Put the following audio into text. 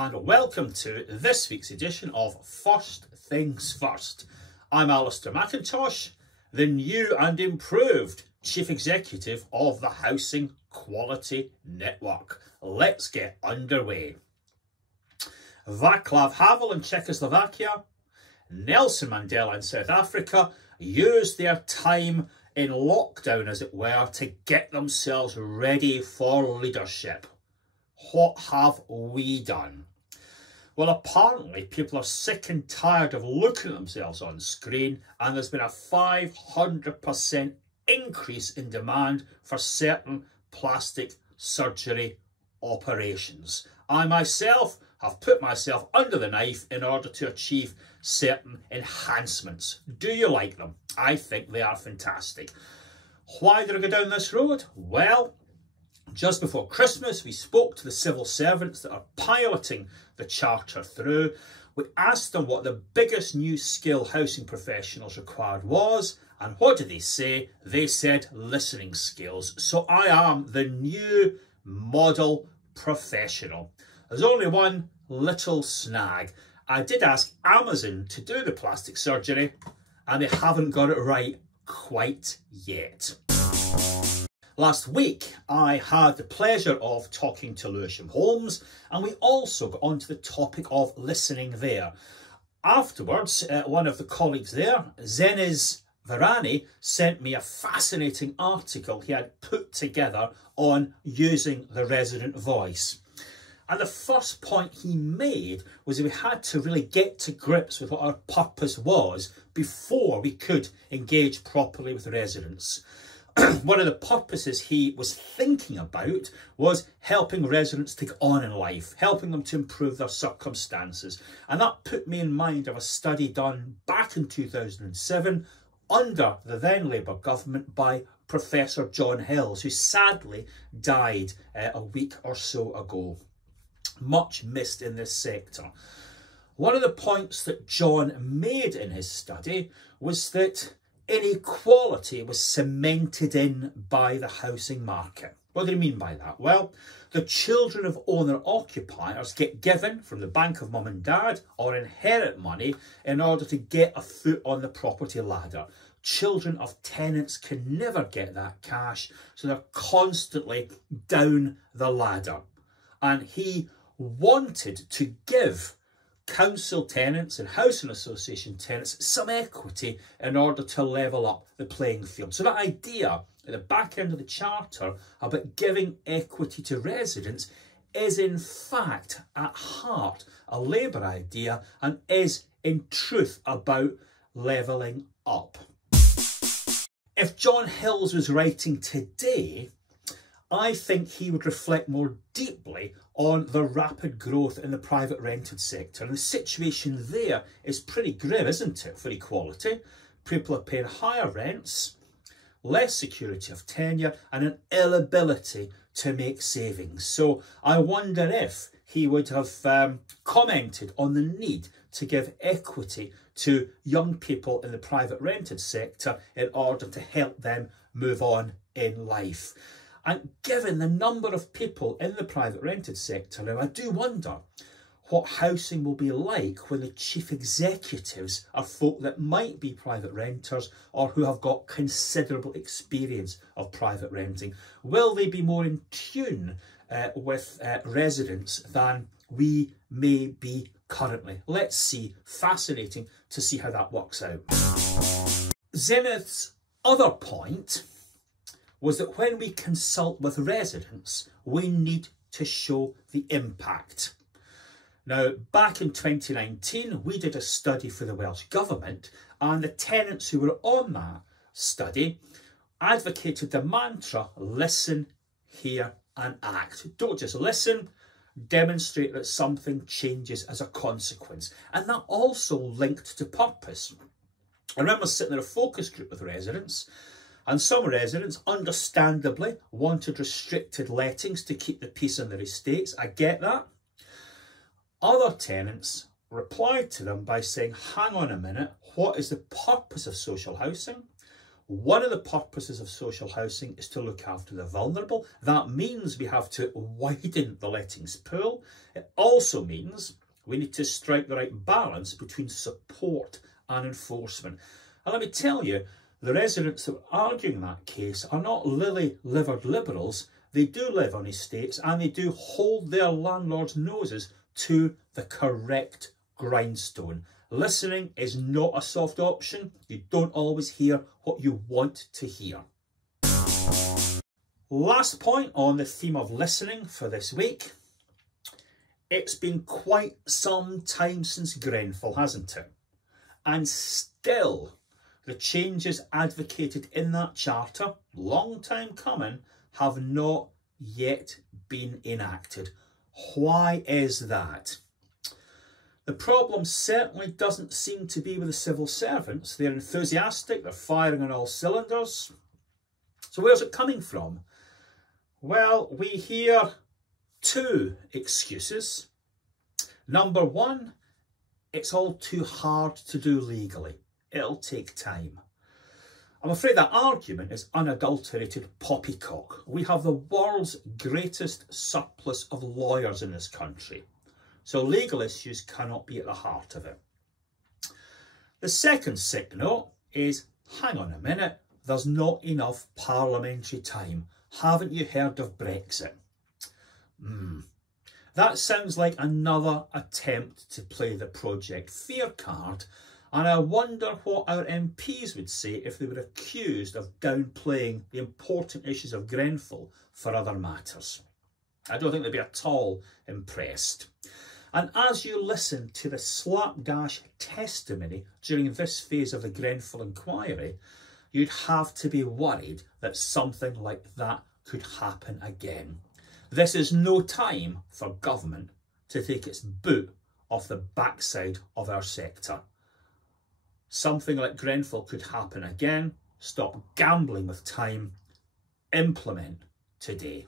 and welcome to this week's edition of First Things First. I'm Alistair McIntosh, the new and improved Chief Executive of the Housing Quality Network. Let's get underway. Václav Havel in Czechoslovakia, Nelson Mandela in South Africa used their time in lockdown, as it were, to get themselves ready for leadership. What have we done? Well, apparently people are sick and tired of looking at themselves on screen, and there's been a 500% increase in demand for certain plastic surgery operations. I myself have put myself under the knife in order to achieve certain enhancements. Do you like them? I think they are fantastic. Why did I go down this road? Well, just before Christmas, we spoke to the civil servants that are piloting the charter through. We asked them what the biggest new skill housing professionals required was, and what did they say? They said listening skills. So I am the new model professional. There's only one little snag. I did ask Amazon to do the plastic surgery, and they haven't got it right quite yet. Last week, I had the pleasure of talking to Lewisham Holmes, and we also got onto the topic of listening there. Afterwards, one of the colleagues there, Zenis Varani, sent me a fascinating article he had put together on using the resident voice. And the first point he made was that we had to really get to grips with what our purpose was before we could engage properly with residents. One of the purposes he was thinking about was helping residents to get on in life, helping them to improve their circumstances. And that put me in mind of a study done back in 2007 under the then Labour government by Professor John Hills, who sadly died a week or so ago. Much missed in this sector. One of the points that John made in his study was that inequality was cemented in by the housing market. What do you mean by that? Well, the children of owner-occupiers get given from the bank of mum and dad or inherit money in order to get a foot on the property ladder. Children of tenants can never get that cash, so they're constantly down the ladder. And he wanted to give council tenants and housing association tenants some equity in order to level up the playing field. So that idea at the back end of the charter about giving equity to residents is in fact at heart a Labour idea and is in truth about levelling up. If John Hills was writing today, I think he would reflect more deeply on the rapid growth in the private rented sector. And the situation there is pretty grim, isn't it, for equality? People are paying higher rents, less security of tenure, and an inability to make savings. So I wonder if he would have commented on the need to give equity to young people in the private rented sector in order to help them move on in life. And given the number of people in the private rented sector now, I do wonder what housing will be like when the chief executives are folk that might be private renters or who have got considerable experience of private renting. Will they be more in tune with residents than we may be currently? Let's see. Fascinating to see how that works out. Zenith's other point was that when we consult with residents, we need to show the impact. Now, back in 2019, we did a study for the Welsh Government, and the tenants who were on that study advocated the mantra, listen, hear and act. Don't just listen, demonstrate that something changes as a consequence. And that also linked to purpose. I remember sitting in a focus group with residents, and some residents understandably wanted restricted lettings to keep the peace on their estates. I get that. Other tenants replied to them by saying, hang on a minute, what is the purpose of social housing? One of the purposes of social housing is to look after the vulnerable. That means we have to widen the lettings pool. It also means we need to strike the right balance between support and enforcement. And let me tell you, the residents that are arguing that case are not lily-livered liberals. They do live on estates and they do hold their landlords' noses to the correct grindstone. Listening is not a soft option. You don't always hear what you want to hear. Last point on the theme of listening for this week. It's been quite some time since Grenfell, hasn't it? And still, the changes advocated in that charter, long time coming, have not yet been enacted. Why is that? The problem certainly doesn't seem to be with the civil servants. They're enthusiastic, they're firing on all cylinders. So where's it coming from? Well, we hear two excuses. Number one, it's all too hard to do legally. It'll take time. I'm afraid that argument is unadulterated poppycock. We have the world's greatest surplus of lawyers in this country, so legal issues cannot be at the heart of it. The second sick note is, hang on a minute, there's not enough parliamentary time. Haven't you heard of Brexit? That sounds like another attempt to play the Project Fear card, and I wonder what our MPs would say if they were accused of downplaying the important issues of Grenfell for other matters. I don't think they'd be at all impressed. And as you listen to the slapdash testimony during this phase of the Grenfell inquiry, you'd have to be worried that something like that could happen again. This is no time for government to take its boot off the backside of our sector. Something like Grenfell could happen again. Stop gambling with time. Implement today.